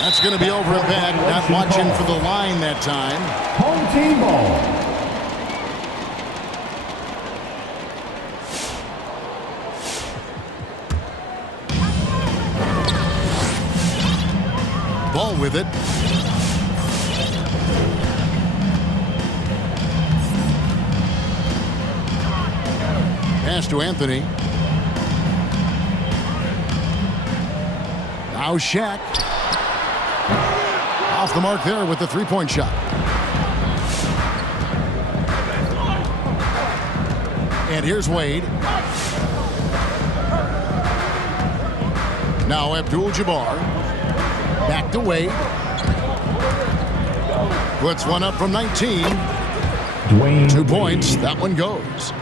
That's going to be over a bed. Not watching for the line that time. Home team ball. Ball with it. Pass to Anthony. Now Shaq. Off the mark there with the three-point shot. And here's Wade. Now Abdul-Jabbar. Back to Wade. Puts one up from 19. 2 points. That one goes.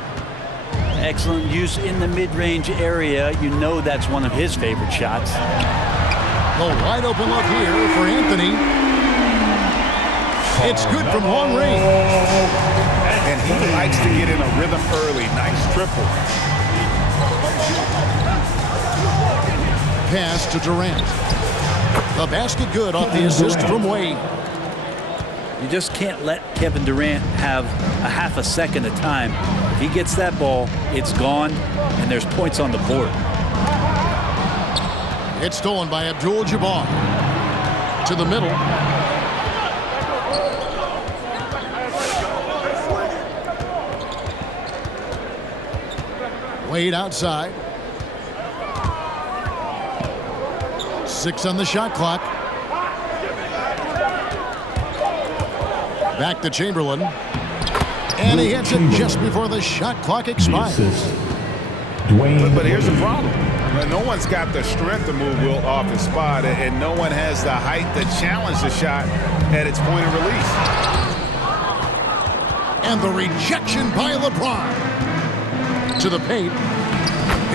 Excellent use in the mid-range area. You know that's one of his favorite shots. A wide open look here for Anthony. It's good from long range. And he likes to get in a rhythm early. Nice triple. Pass to Durant. The basket good off the assist from Wade. You just can't let Kevin Durant have a half a second of time. If he gets that ball, it's gone, and there's points on the board. It's stolen by Abdul-Jabbar. To the middle. Wade outside. 6 on the shot clock. Back to Chamberlain. And he hits it just before the shot clock expires. But here's the problem. No one's got the strength to move Wilt off his spot, and no one has the height to challenge the shot at its point of release. And the rejection by LeBron. To the paint.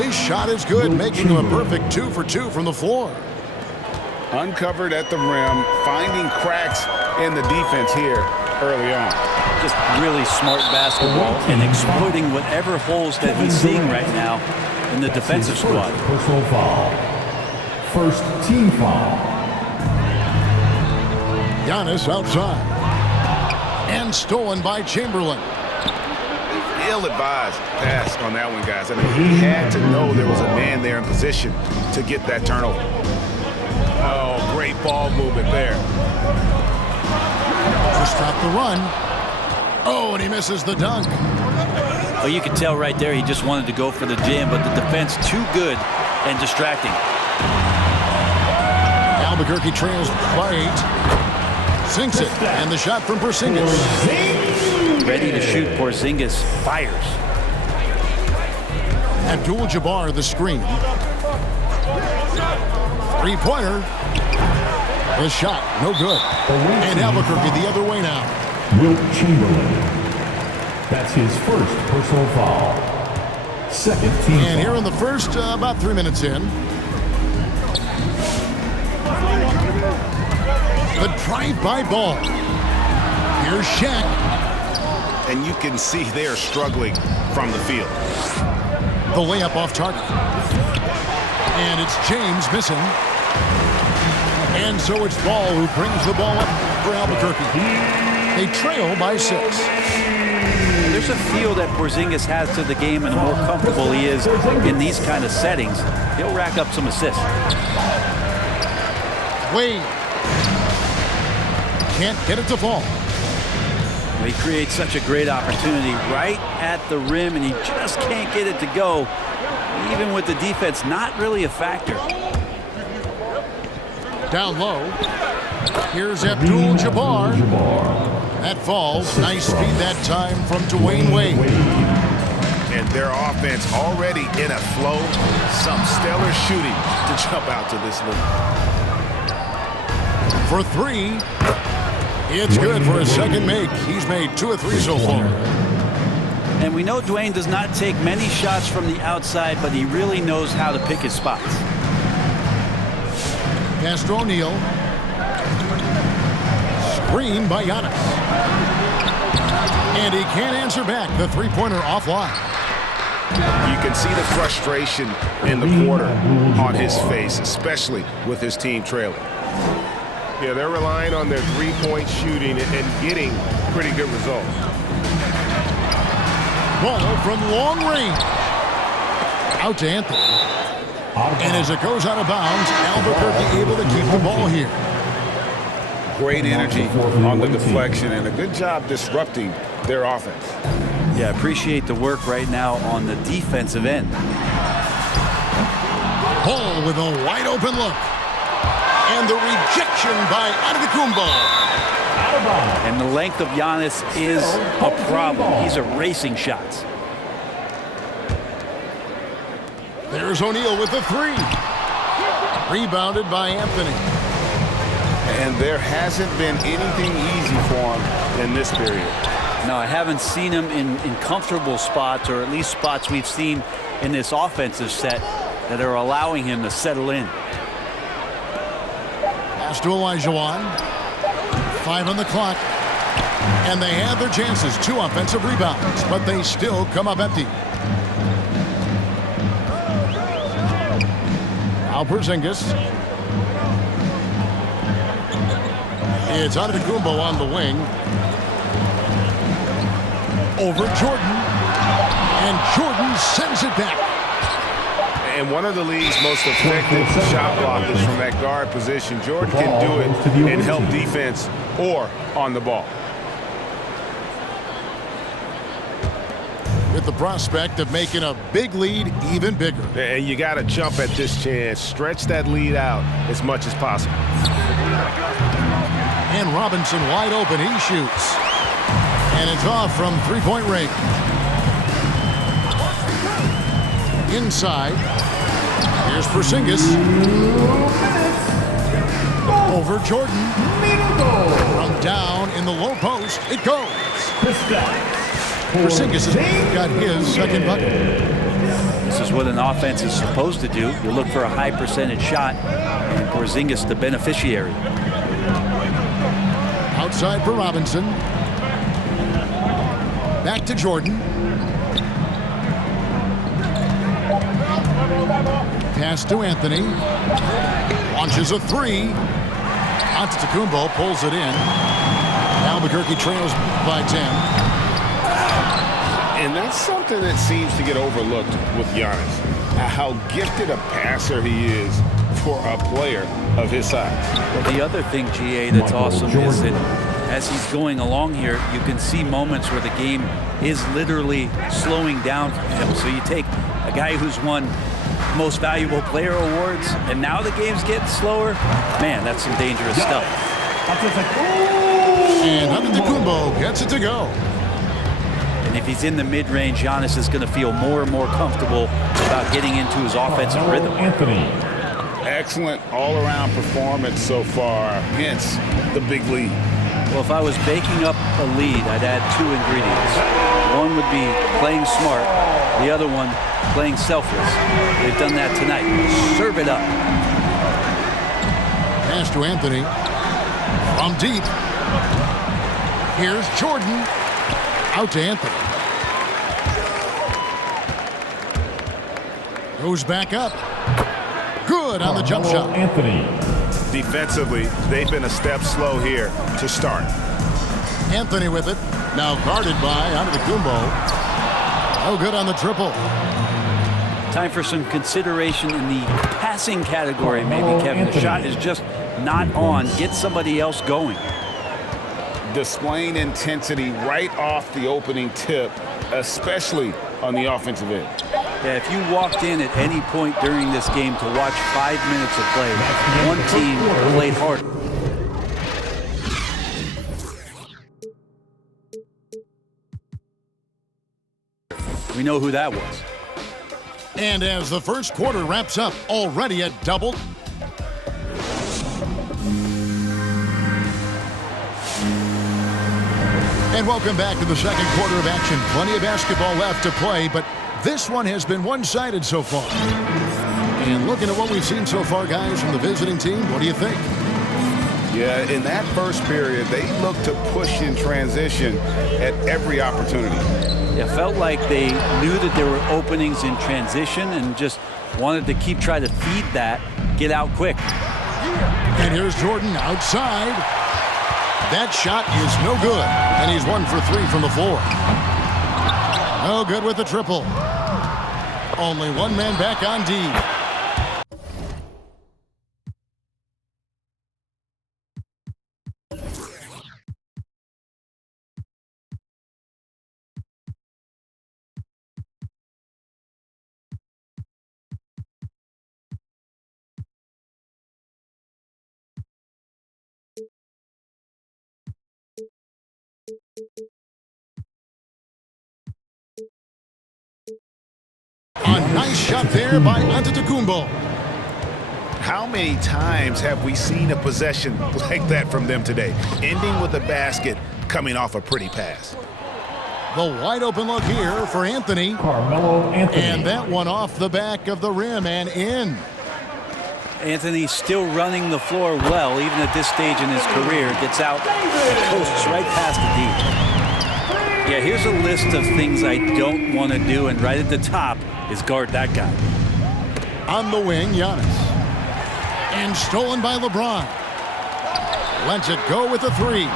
His shot is good, making him a perfect 2 for 2 from the floor. Uncovered at the rim, finding cracks in the defense here early on. Just really smart basketball and exploiting whatever holes that he's seeing right now in the defensive squad. Personal foul. First team foul. Giannis outside. And stolen by Chamberlain. Ill-advised pass on that one, guys. I mean, he had to know there was a man there in position to get that turnover. Oh, great ball movement there. To stop the run. Oh, and he misses the dunk. Oh, you could tell right there he just wanted to go for the jam, but the defense too good and distracting. Albuquerque trails by 8. Sinks it, and the shot from Porzingis. Ready to shoot. Porzingis fires. Abdul-Jabbar the screen. Three-pointer. The shot, no good. And Albuquerque the other way now. Wilt Chamberlain. That's his first personal foul. Second team And foul. here in the first, about 3 minutes in. The drive-by ball. Here's Shaq. And you can see they're struggling from the field. The layup off target. And it's James missing. And so it's Ball who brings the ball up for Albuquerque. They trail by 6. There's a feel that Porzingis has to the game, and the more comfortable he is in these kind of settings, he'll rack up some assists. Wade. Can't get it to fall. He creates such a great opportunity right at the rim, and he just can't get it to go, even with the defense not really a factor. Down low. Here's Abdul-Jabbar. That falls. Nice speed that time from Dwayne Wade. And their offense already in a flow. Some stellar shooting to jump out to this lead. For 3. It's good for a second make. He's made 2 of 3 so far. And we know Dwayne does not take many shots from the outside, but he really knows how to pick his spots. Pass to O'Neal. Screen by Giannis. And he can't answer back. The three-pointer offline. You can see the frustration in the quarter on his face, especially with his team trailing. Yeah, they're relying on their three-point shooting and getting pretty good results. Ball from long range. Out to Anthony. And as it goes out of bounds, Albuquerque able to keep the ball here. Great energy on the deflection and a good job disrupting their offense. Yeah, appreciate the work right now on the defensive end. Ball with a wide open look. And the rejection by Antetokounmpo. And the length of Giannis is a problem. He's erasing shots. There's O'Neal with the three. Rebounded by Anthony. And there hasn't been anything easy for him in this period. No, I haven't seen him in comfortable spots, or at least spots we've seen in this offensive set that are allowing him to settle in. Pass to Olajuwon. 5 on the clock. And they have their chances. 2 offensive rebounds, but they still come up empty. Now Porzingis. It's Antetokounmpo on the wing. Over Jordan. And Jordan sends it back. And one of the league's most effective shot blockers from that guard position. Jordan can do it and help defense or on the ball. With the prospect of making a big lead even bigger. And you got to jump at this chance. Stretch that lead out as much as possible. And Robinson wide open. He shoots. And it's off from three-point range. Inside. Here's Porzingis. Over Jordan. From down in the low post. It goes. Porzingis has got his second bucket. This is what an offense is supposed to do. You look for a high percentage shot, and Porzingis the beneficiary. Outside for Robinson. Back to Jordan. Pass to Anthony. Launches a three. Antetokounmpo pulls it in. Albuquerque trails by 10. And that's something that seems to get overlooked with Giannis. How gifted a passer he is for a player of his size. Well, the other thing, GA, that's awesome is that as he's going along here, you can see moments where the game is literally slowing down for him. So you take a guy who's won most valuable player awards, and now the game's getting slower. Man, that's some dangerous stuff. And Antetokounmpo gets it to go. And if he's in the mid-range, Giannis is going to feel more and more comfortable about getting into his offensive rhythm. Excellent all-around performance so far, hence the big lead. Well, if I was baking up a lead, I'd add 2 ingredients. One would be playing smart. The other one, playing selfless. They've done that tonight. Serve it up. Pass to Anthony. From deep. Here's Jordan. Out to Anthony. Goes back up. Good on the jump shot. Anthony. Defensively, they've been a step slow here to start. Anthony with it. Now guarded by Antetokounmpo. Oh, good on the triple. Time for some consideration in the passing category, maybe, Kevin. The shot is just not on. Get somebody else going. Displaying intensity right off the opening tip, especially on the offensive end. Yeah, if you walked in at any point during this game to watch 5 minutes of play, one team played hard. We know who that was. And as the first quarter wraps up, already at double. And welcome back to the second quarter of action. Plenty of basketball left to play, but this one has been one-sided so far. And looking at what we've seen so far, guys, from the visiting team, what do you think? Yeah, in that first period, they looked to push in transition at every opportunity. It felt like they knew that there were openings in transition and just wanted to try to feed that, get out quick. And here's Jordan outside. That shot is no good. And he's 1 for 3 from the floor. No good with the triple. Only one man back on D. A nice shot there by Antetokounmpo. How many times have we seen a possession like that from them today, ending with a basket coming off a pretty pass? The wide open look here for Anthony. Carmelo Anthony. And that one off the back of the rim and in. Anthony still running the floor well, even at this stage in his career. Gets out and coasts right past the D. Yeah, here's a list of things I don't want to do, and right at the top is guard that guy. On the wing, Giannis. And stolen by LeBron. Lets it go with a three.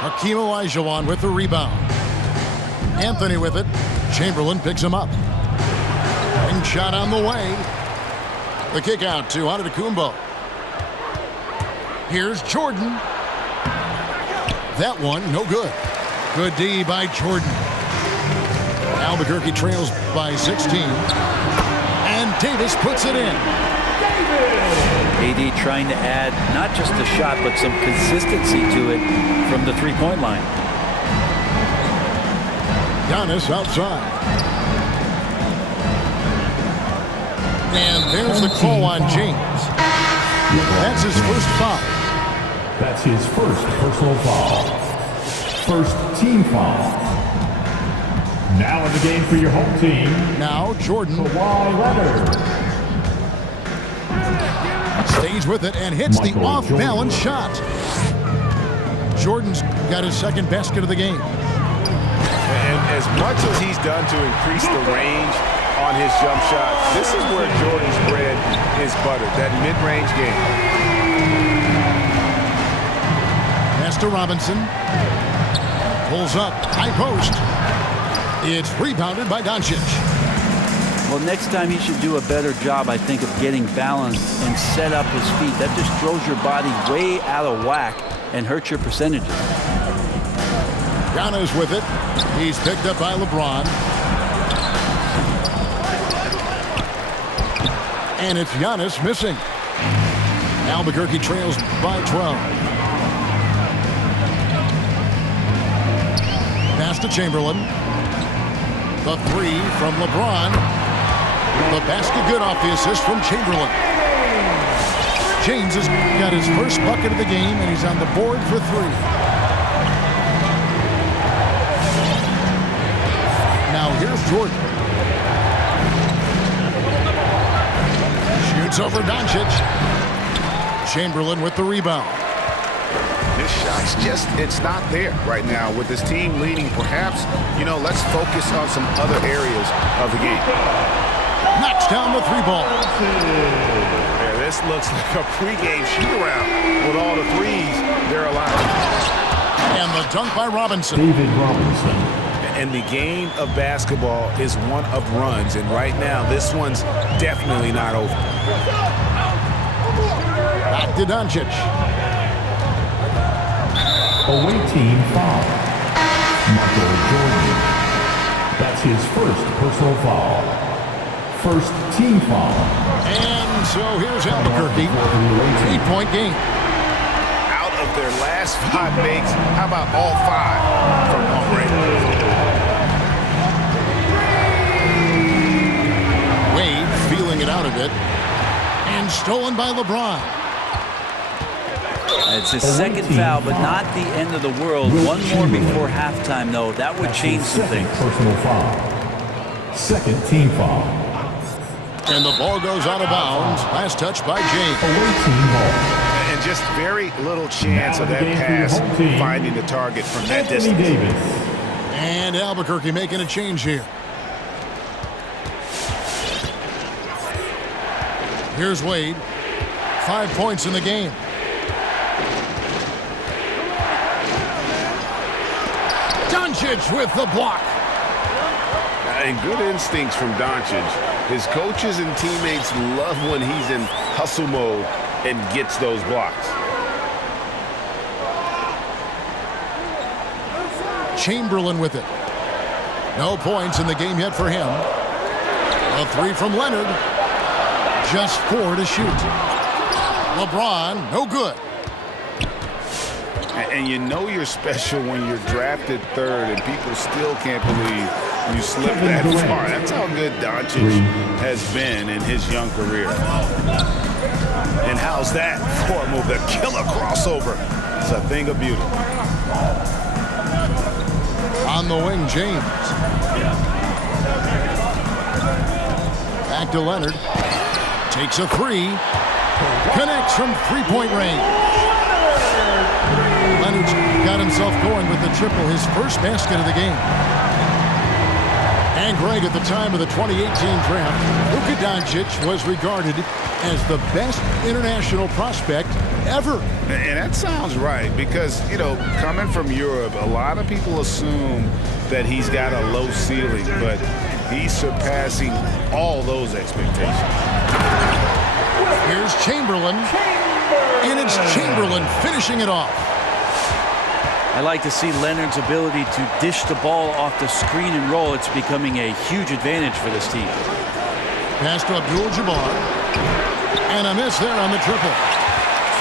Hakeem Olajuwon with the rebound. Anthony with it. Chamberlain picks him up. Ring shot on the way. The kick out to Antetokounmpo. Here's Jordan. That one, no good. Good D by Jordan. Albuquerque trails by 16. And Davis puts it in. AD trying to add not just a shot, but some consistency to it from the three-point line. Giannis outside. And there's the call on James. That's his first foul. That's his first personal foul. First team foul. Now in the game for your home team. Now Jordan. Kawhi Leonard. Stays with it and hits the off-balance shot. Jordan's got his second basket of the game. And as much as he's done to increase the range on his jump shot, this is where Jordan's bread is buttered, that mid-range game. Pass to Robinson. Pulls up, high post. It's rebounded by Doncic. Well, next time he should do a better job, I think, of getting balanced and set up his feet. That just throws your body way out of whack and hurts your percentages. Giannis with it. He's picked up by LeBron. And it's Giannis missing. Albuquerque trails by 12. Pass to Chamberlain. The three from LeBron. The basket good off the assist from Chamberlain. James has got his first bucket of the game, and he's on the board for three. Now here's Jordan. Shoots over Doncic. Chamberlain with the rebound. This shot's just, it's not there right now with this team leading. Perhaps, let's focus on some other areas of the game. Knocks down the three ball. Yeah, this looks like a pregame shoot-around with all the threes they're allowing. And the dunk by Robinson. David Robinson. And the game of basketball is one of runs, and right now this one's definitely not over. Back to Doncic. Away team foul. Michael Jordan. That's his first personal foul. First team foul. And so here's Albuquerque. 8-point game. Out of their last 5 makes, how about all 5 from long range? Wade feeling it out a bit. And stolen by LeBron. It's his second foul, but not the end of the world. One more before halftime, though. That would change some things. Personal foul. Second team foul. And the ball goes out of bounds. Last touch by James. Away team ball. And just very little chance of that pass finding the target from that distance. Davis. And Albuquerque making a change here. Here's Wade. 5 points in the game. Doncic with the block. And good instincts from Doncic. His coaches and teammates love when he's in hustle mode and gets those blocks. Chamberlain with it. No points in the game yet for him. A three from Leonard. Just 4 to shoot. LeBron, no good. And you know you're special when you're drafted 3rd and people still can't believe you slipped that far. That's how good Doncic has been in his young career. And how's that for a move? The killer crossover. It's a thing of beauty. On the wing, James. Back to Leonard. Takes a three. Connects from three-point range. Leonard's got himself going with the triple, his first basket of the game. And Greg, at the time of the 2018 draft, Luka Doncic was regarded as the best international prospect ever. And that sounds right because, you know, coming from Europe, a lot of people assume that he's got a low ceiling, but he's surpassing all those expectations. Here's Chamberlain, and it's Chamberlain finishing it off. I like to see Leonard's ability to dish the ball off the screen and roll. It's becoming a huge advantage for this team. Pass to Abdul-Jabbar, and a miss there on the triple.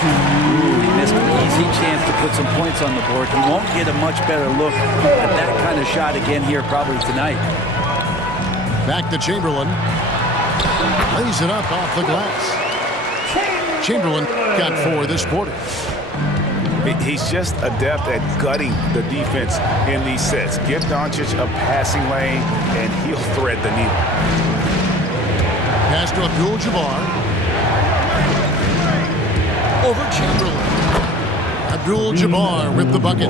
He missed an easy chance to put some points on the board. He won't get a much better look at that kind of shot again here probably tonight. Back to Chamberlain. Lays it up off the glass. Chamberlain got 4 this quarter. He's just adept at gutting the defense in these sets. Give Doncic a passing lane, and he'll thread the needle. Pass to Abdul-Jabbar. Over Chamberlain. Abdul-Jabbar with the bucket.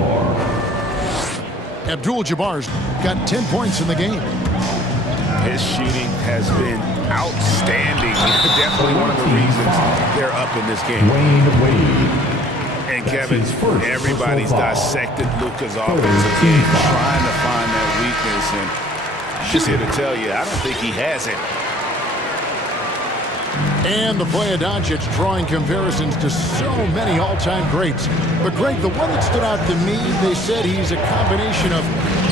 Abdul-Jabbar's got 10 points in the game. His shooting has been outstanding. Definitely one of the reasons they're up in this game. Wade. And Kevin, everybody's dissected Luka's offensive game, trying to find that weakness, and just here to tell you, I don't think he has it. And the play of Doncic drawing comparisons to so many all-time greats. But Greg, the one that stood out to me, they said he's a combination of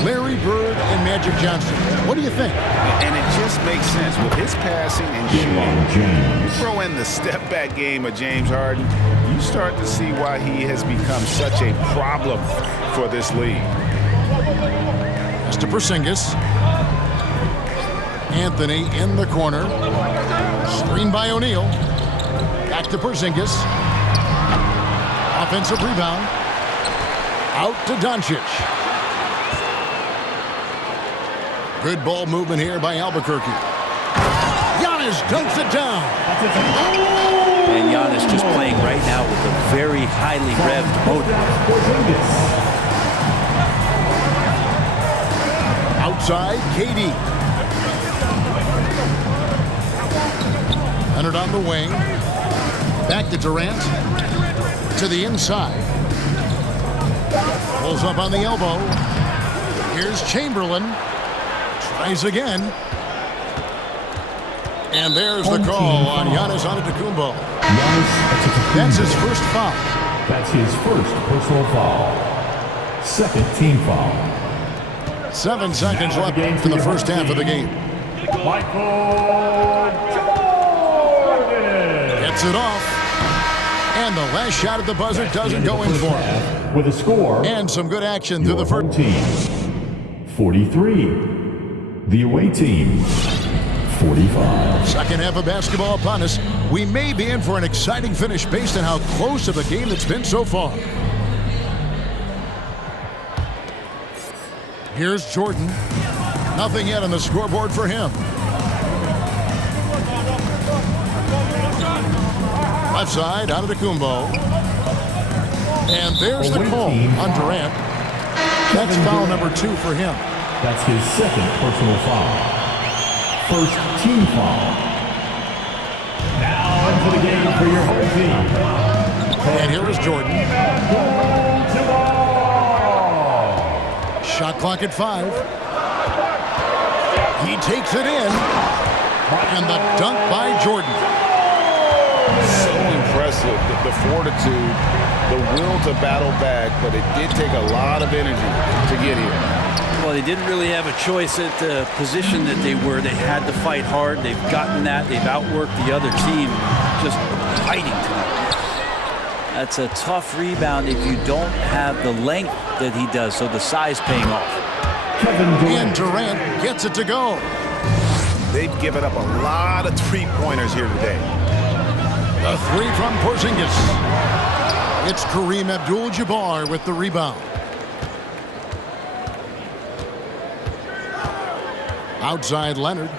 Larry Bird and Magic Johnson. What do you think? And it just makes sense with his passing and shooting. You throw in the step-back game of James Harden, you start to see why he has become such a problem for this league. That's to Porzingis. Anthony in the corner. Screen by O'Neal. Back to Porzingis. Offensive rebound. Out to Doncic. Good ball movement here by Albuquerque. Giannis dunks it down. And Giannis just playing right now with a very highly revved motor. Outside, KD. Leonard on the wing. Back to Durant. To the inside. Pulls up on the elbow. Here's Chamberlain. Tries again. And there's the call on Giannis Antetokounmpo. That's his first foul. That's his first personal foul. Second team foul. 7 seconds left in the first half of the game. Michael Jordan gets it off. And the last shot at the buzzer doesn't go in for him. With a score. And some good action through the first team. 43. The away team. 45. Second half of basketball upon us. We may be in for an exciting finish based on how close of a game it's been so far. Here's Jordan. Nothing yet on the scoreboard for him. Left side, Antetokounmpo. And there's the call on Durant. That's foul number 2 for him. That's his second personal foul. First team foul. Now into the game for your home team. Here is Jordan. Shot clock at 5. He takes it in. And the dunk by Jordan. So impressive, the fortitude, the will to battle back, but it did take a lot of energy to get here. Well, they didn't really have a choice at the position that they were. They had to fight hard. They've gotten that. They've outworked the other team, just fighting tonight. That's a tough rebound if you don't have the length that he does, so the size paying off. And Durant gets it to go. They've given up a lot of three-pointers here today. The 3 from Porzingis. It's Kareem Abdul-Jabbar with the rebound. Outside Leonard.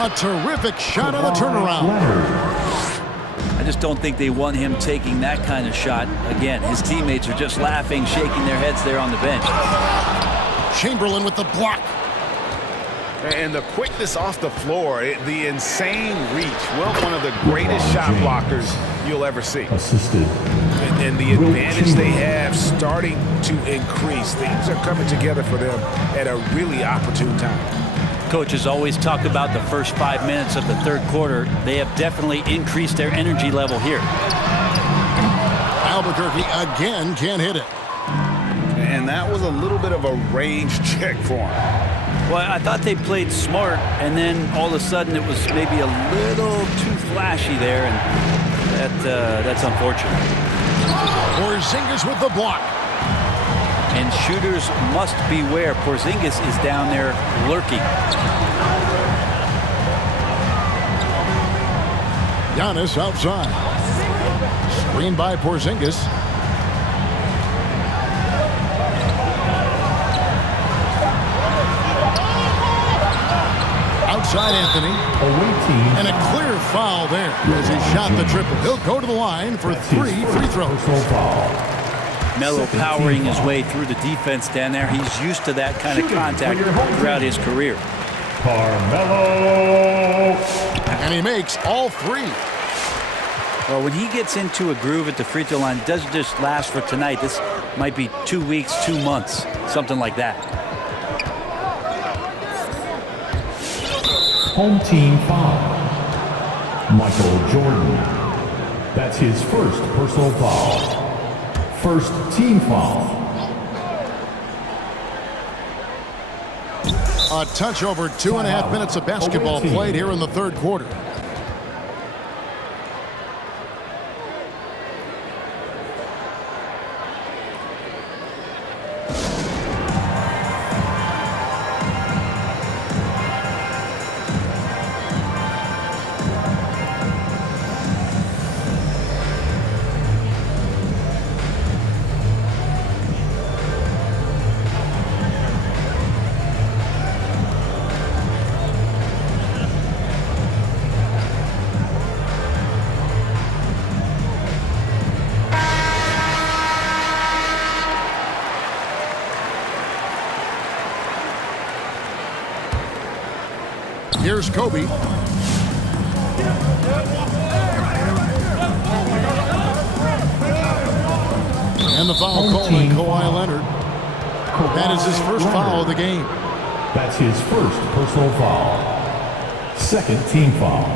A terrific shot on the turnaround. I just don't think they want him taking that kind of shot. Again, his teammates are just laughing, shaking their heads there on the bench. Chamberlain with the block. And the quickness off the floor, the insane reach. Well, one of the greatest shot blockers you'll ever see. Assisted. And the advantage they have starting to increase. Things are coming together for them at a really opportune time. Coach has always talked about the first 5 minutes of the third quarter. They have definitely increased their energy level here. Albuquerque again can't hit it. And that was a little bit of a range check for him. Well, I thought they played smart, and then all of a sudden it was maybe a little too flashy there, and that's unfortunate. Porzingis with the block. And shooters must beware. Porzingis is down there lurking. Giannis outside. Screen by Porzingis. Outside Anthony. And a clear foul there as he shot the triple. He'll go to the line for 3 free throws. Melo powering his way through the defense down there. He's used to that kind of contact throughout his career. Carmelo. And he makes all 3. Well, when he gets into a groove at the free throw line, it doesn't just last for tonight. This might be 2 weeks, 2 months, something like that. Home team foul. Michael Jordan. That's his first personal foul. First team foul. A touch over 2.5 minutes of basketball played here in the third quarter. Here's Kobe. And the foul called on Kawhi Leonard. That is his first foul of the game. That's his first personal foul. Second team foul.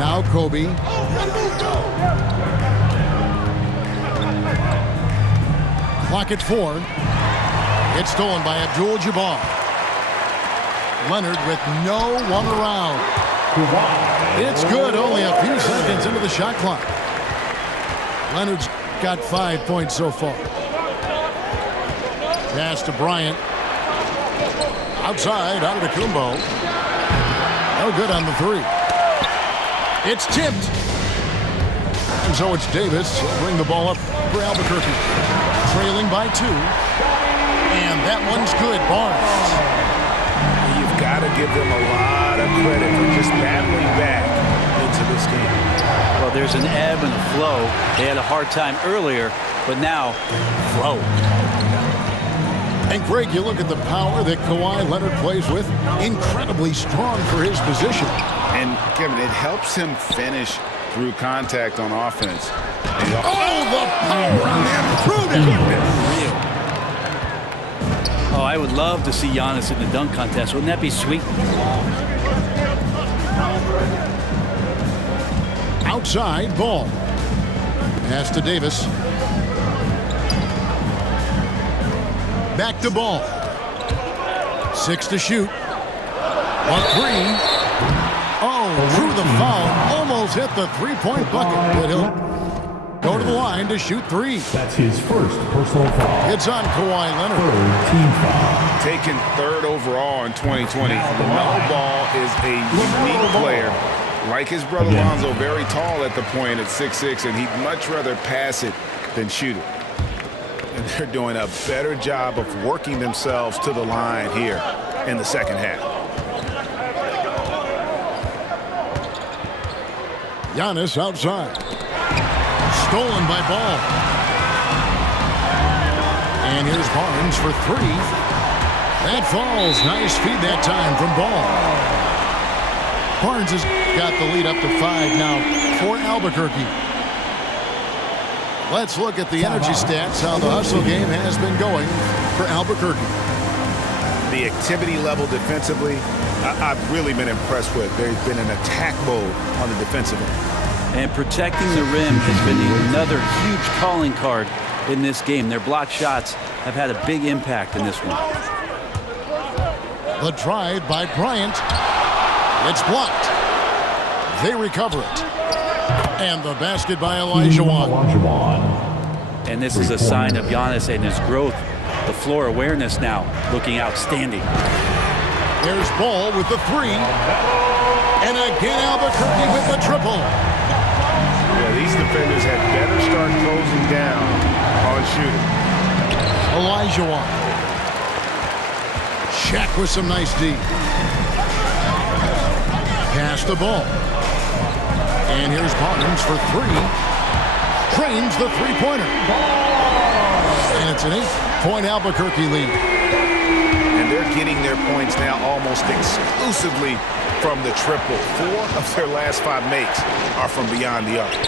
Now Kobe. Clock at 4. It's stolen by Abdul-Jabbar. Leonard with no one around. It's good, only a few seconds into the shot clock. Leonard's got 5 points so far. Pass to Bryant. Outside, Antetokounmpo. No good on the 3. It's tipped. And so it's Davis. He'll bring the ball up for Albuquerque. Trailing by 2. And that one's good, Barnes. You've got to give them a lot of credit for just battling back into this game. Well, there's an ebb and a flow. They had a hard time earlier, but now, flow. And Greg, you look at the power that Kawhi Leonard plays with, incredibly strong for his position. And Kevin, it helps him finish through contact on offense. Oh, the power on that through. Oh, I would love to see Giannis in the dunk contest. Wouldn't that be sweet? Outside ball. Pass to Davis. Back to Ball. 6 to shoot. 1-3. Oh, through the foul. Almost hit the three-point bucket. But he'll go to the line to shoot 3. That's his first personal foul. It's on Kawhi Leonard. Third team foul. Taken third overall in 2020. LaMelo Ball is a unique player. Like his brother Lonzo, very tall at the point at 6'6", and he'd much rather pass it than shoot it. And they're doing a better job of working themselves to the line here in the second half. Giannis outside. Stolen by Ball. And here's Barnes for 3. That falls. Nice feed that time from Ball. Barnes has got the lead up to 5 now for Albuquerque. Let's look at the energy stats, how the hustle game has been going for Albuquerque. The activity level defensively, I've really been impressed with. There's been an attack mode on the defensive end. And protecting the rim has been another huge calling card in this game. Their block shots have had a big impact in this one. The drive by Bryant. It's blocked. They recover it. And the basket by Olajuwon. And this is a sign of Giannis and his growth. The floor awareness now looking outstanding. There's Ball with the 3. And again Albuquerque with the triple. Yeah, these defenders had better start closing down on shooting. Olajuwon. Shaq with some nice D. Pass the Ball. And here's Barnes for 3. Drains the three-pointer. And it's an 8-point Albuquerque lead. And they're getting their points now almost exclusively from the triple. 4 of their last 5 makes are from beyond the arc.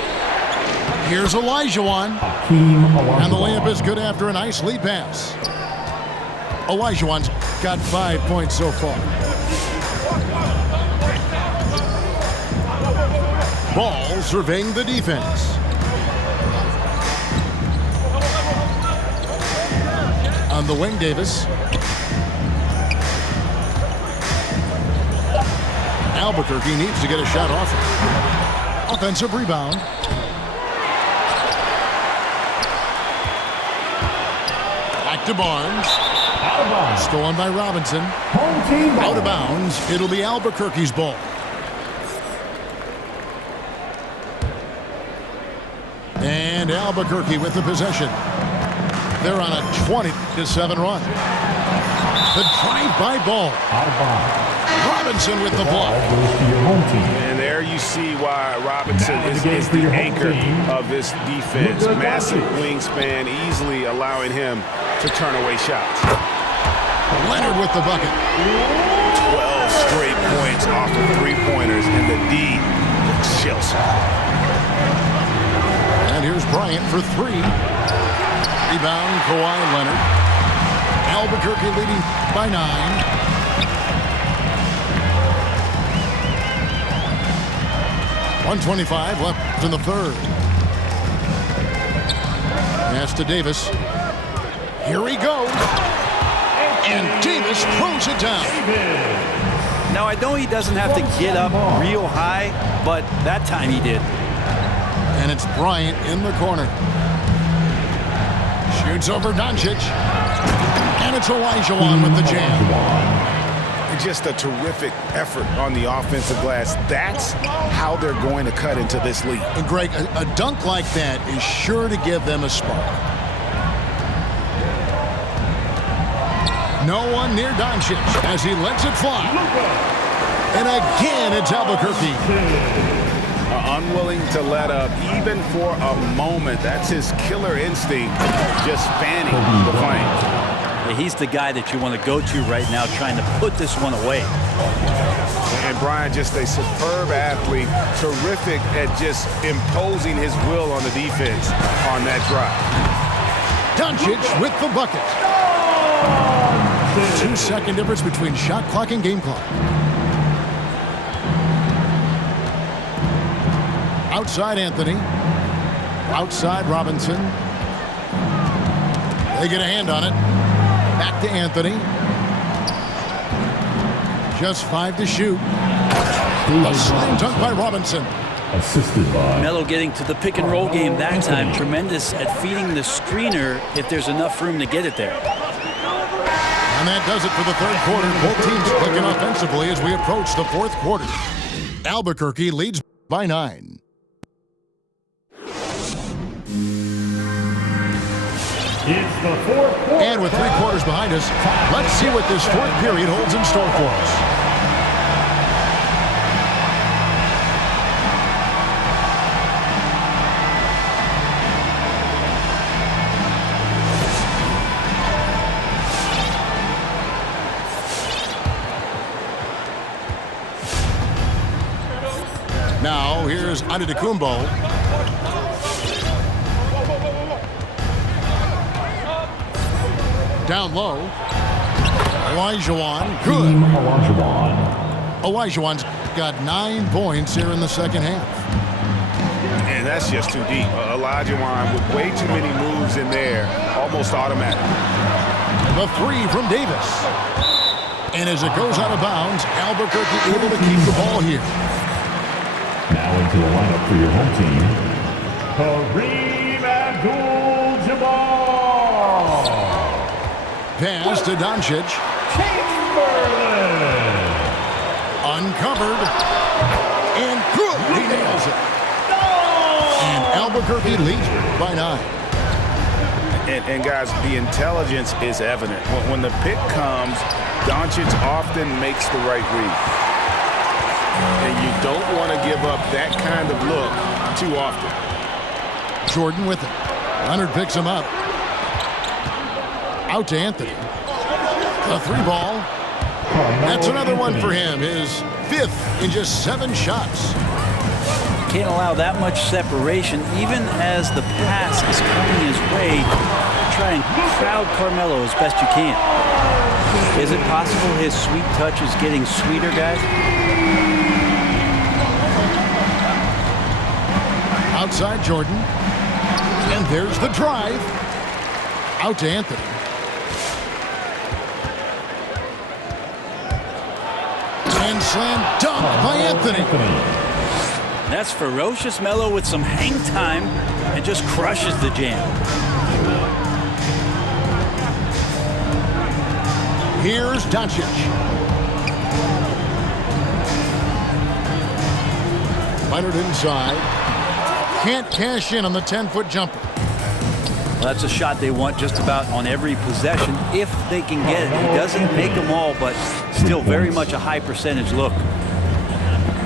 Here's Olajuwon. And the layup is good after a nice lead pass. Olajuwon's got 5 points so far. Ball surveying the defense. On the wing, Davis. Albuquerque needs to get a shot off it. Offensive rebound. Back to Barnes. Stolen by Robinson. Out of bounds. It'll be Albuquerque's ball. And Albuquerque with the possession. They're on a 20-7 run. The drive-by Ball. Robinson with the block. And there you see why Robinson is the anchor of this defense. Massive wingspan, easily allowing him to turn away shots. Leonard with the bucket. 12 straight points off of three-pointers, and the D chills. And here's Bryant for 3. Rebound, Kawhi Leonard. Albuquerque leading by 9. .125 left in the third. Pass to Davis. Here he goes. And Davis throws it down. Now, I know he doesn't have to get up real high, but that time he did. And it's Bryant in the corner. Shoots over Doncic. And it's Olajuwon with the jam. Just a terrific effort on the offensive glass. That's how they're going to cut into this lead. And Greg, a dunk like that is sure to give them a spark. No one near Doncic as he lets it fly. And again, it's Albuquerque. Unwilling to let up even for a moment. That's his killer instinct, just fanning the flames. He's the guy that you want to go to right now, trying to put this one away. And Brian, just a superb athlete, terrific at just imposing his will on the defense on that drive. Doncic with the bucket. 2-second difference between shot clock and game clock. Outside Anthony. Outside Robinson. They get a hand on it. Back to Anthony. Just 5 to shoot. A slam dunk by Robinson. Assisted by Melo getting to the pick and roll game that time. Tremendous at feeding the screener if there's enough room to get it there. And that does it for the third quarter. Both teams clicking offensively as we approach the fourth quarter. Albuquerque leads by 9. It's the fourth quarter. And with 3 quarters behind us, let's see what this fourth period holds in store for us. Now, here's Antetokounmpo. Down low. Olajuwon. Good. Olajuwon's got 9 points here in the second half. And that's just too deep. Olajuwon with way too many moves in there. Almost automatic. The 3 from Davis. And as it goes out of bounds, Albuquerque able to keep the ball here. Now into the lineup for your home team, Kareem Abdul-Jabbar. Pass to Doncic. Chamberlain. Uncovered. And good. He nails it. And Albuquerque leads by 9. And guys, the intelligence is evident. When the pick comes, Doncic often makes the right read. And you don't want to give up that kind of look too often. Jordan with it. Leonard picks him up. Out to Anthony. A 3 ball. That's another one for him. His 5th in just 7 shots. Can't allow that much separation, even as the pass is coming his way. Try and crowd Carmelo as best you can. Is it possible his sweet touch is getting sweeter, guys? Outside Jordan. And there's the drive. Out to Anthony. And slam dunk by Anthony. That's ferocious Melo with some hang time and just crushes the jam. Here's Doncic. Leonard inside. Can't cash in on the 10-foot jumper. Well, that's a shot they want just about on every possession if they can get it. He doesn't make them all, but still very much a high percentage look.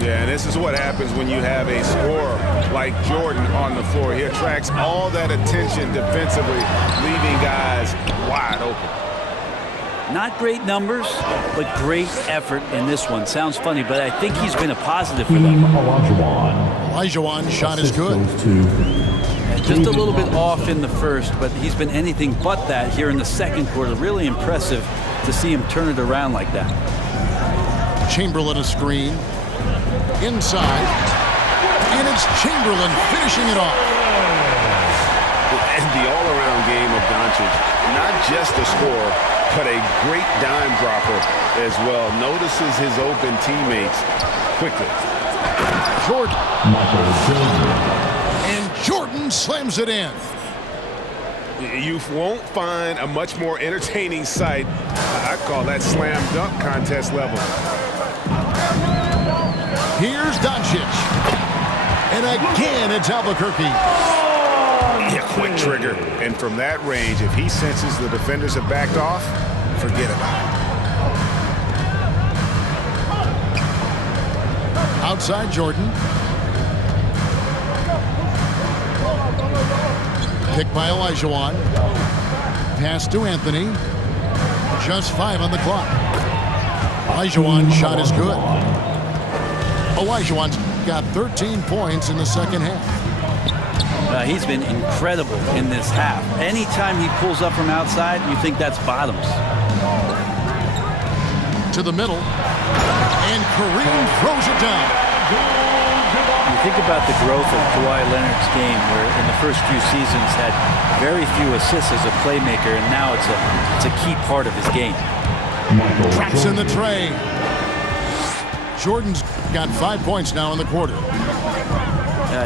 Yeah, and this is what happens when you have a scorer like Jordan on the floor. He attracts all that attention defensively, leaving guys wide open. Not great numbers, but great effort in this one. Sounds funny, but I think he's been a positive for them. Olajuwon's shot is good. Just a little bit off in the first, but he's been anything but that here in the second quarter. Really impressive to see him turn it around like that. Chamberlain a screen. Inside. And it's Chamberlain finishing it off. And the all-around game of Doncic, not just a scorer, but a great dime dropper as well. Notices his open teammates quickly. Jordan. And Jordan slams it in. You won't find a much more entertaining sight. I call that slam dunk contest level. Here's Doncic. And again, it's Albuquerque. Yeah, quick trigger. And from that range, if he senses the defenders have backed off, forget about it. Outside Jordan. Picked by Olajuwon. Pass to Anthony. Just 5 on the clock. Olajuwon's shot is good. Olajuwon's got 13 points in the second half. He's been incredible in this half. Anytime he pulls up from outside, you think that's bottoms. To the middle. And Kareem throws it down. You think about the growth of Kawhi Leonard's game, where in the first few seasons had very few assists as a playmaker, and now it's a key part of his game. Traps in the tray. Jordan's got 5 points now in the quarter.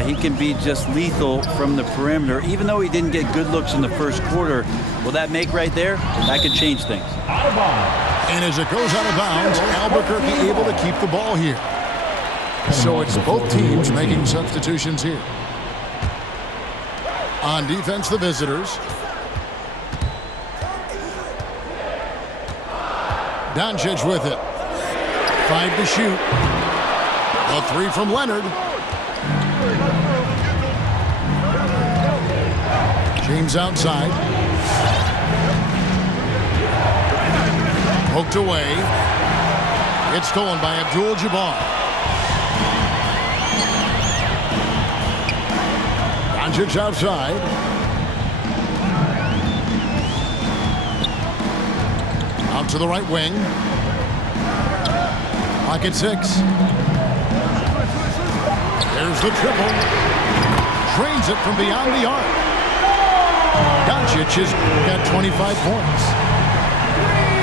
He can be just lethal from the perimeter. Even though he didn't get good looks in the first quarter, will that make right there? That could change things. And as it goes out of bounds, Albuquerque able to keep the ball here. So it's both teams making substitutions here. On defense, the visitors. Doncic with it. 5 to shoot. A 3 from Leonard. James outside. Poked away. It's stolen by Abdul-Jabbar. Doncic outside. Out to the right wing. Clock at 6. There's the triple. Drains it from beyond the arc. Doncic has got 25 points.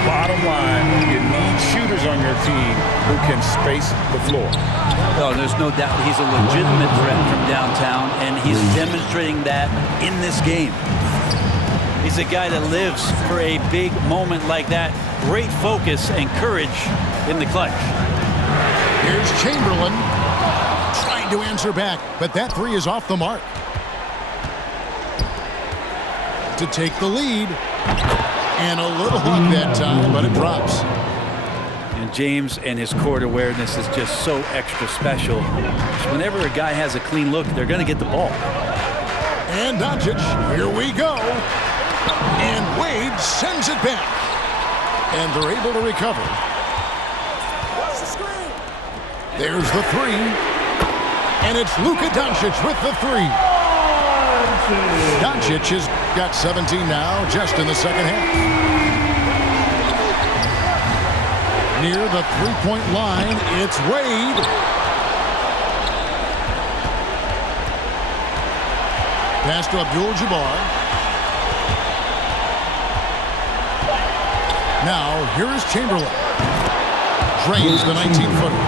Bottom line, you need shooters on your team who can space the floor. Oh, there's no doubt he's a legitimate threat from downtown, and he's demonstrating that in this game. He's a guy that lives for a big moment like that. Great focus and courage in the clutch. Here's Chamberlain trying to answer back, but that 3 is off the mark. To take the lead. And a little hook that time, but it drops. And James and his court awareness is just so extra special. Whenever a guy has a clean look, they're going to get the ball. And Doncic, here we go. And Wade sends it back. And they're able to recover. There's the 3. And it's Luka Doncic with the 3. Doncic has got 17 now, just in the second half. Near the three-point line, it's Wade. Pass to Abdul-Jabbar. Now, here is Chamberlain. Drains the 19-footer.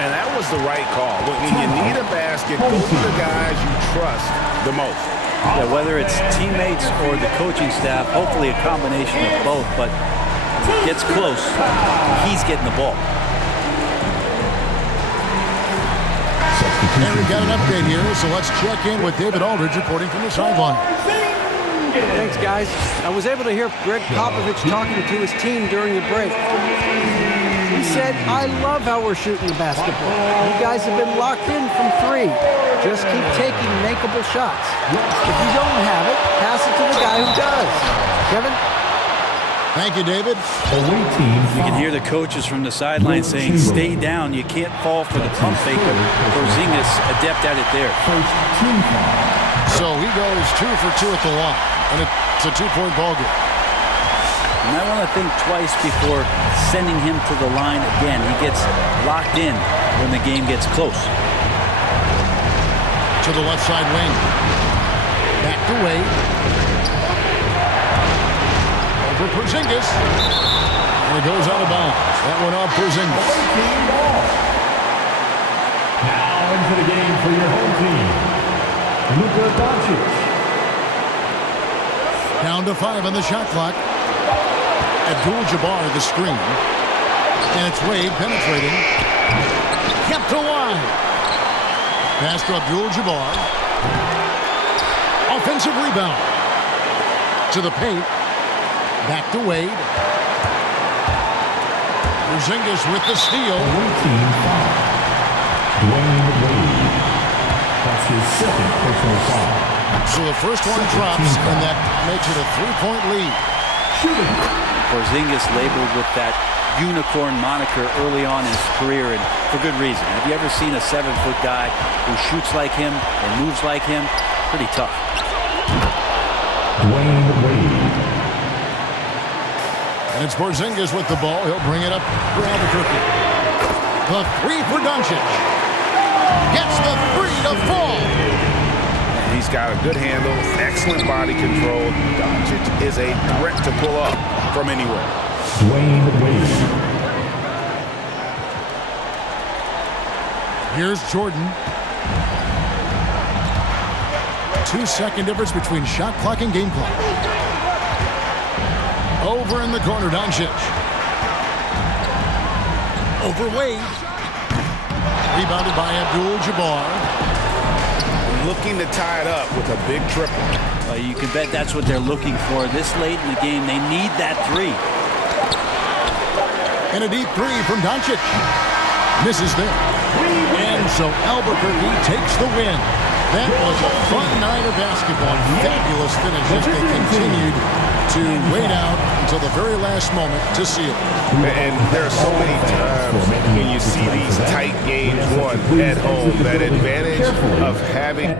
And that was the right call. When you need a basket, go to the guys you trust the most. Yeah, whether it's teammates or the coaching staff, hopefully a combination of both, but when it gets close, he's getting the ball. And we've got an update here, so let's check in with David Aldridge reporting from the sideline. Thanks, guys. I was able to hear Greg Popovich talking to his team during the break. He said, I love how we're shooting the basketball. You guys have been locked in from 3. Just keep taking makeable shots. If you don't have it, pass it to the guy who does. Kevin? Thank you, David. You can hear the coaches from the sideline saying, stay down. You can't fall for the pump fake. Porzingis adept at it there. So he goes 2 for 2 at the line, and it's a 2-point ball game. You might want to think twice before sending him to the line again. He gets locked in when the game gets close. To the left side wing. Back to Wade. Over Porzingis. And it goes out of bounds. That went off Porzingis. Now into the game for your home team, Luka Doncic. Down to 5 on the shot clock. Abdul-Jabbar the screen. And it's Wade penetrating. Kept to line. Pass to Abdul-Jabbar. Offensive rebound. To the paint. Back to Wade. Porzingis with the steal. Dwayne Wade. That's his second personal foul. So the first one drops, and that makes it a 3-point lead. Shooting. Porzingis labeled with that unicorn moniker early on in his career, and for good reason. Have you ever seen a 7-foot guy who shoots like him and moves like him? Pretty tough. Dwayne Wade. And it's Porzingis with the ball. He'll bring it up for Albuquerque. The three for Doncic. Gets the three to fall. He's got a good handle, excellent body control. Doncic is a threat to pull up from anywhere. Dwayne Wade. Here's Jordan. 2-second difference between shot clock and game clock. Over in the corner, Doncic. Over Wade. Rebounded by Abdul-Jabbar. Looking to tie it up with a big triple. You can bet that's what they're looking for this late in the game. They need that three. And a deep three from Doncic. Misses there. And so Albuquerque takes the win. That was a fun night of basketball. Fabulous finish as they continued to wait out until the very last moment to seal. And there are so many times when you see these tight games won at home, that advantage of having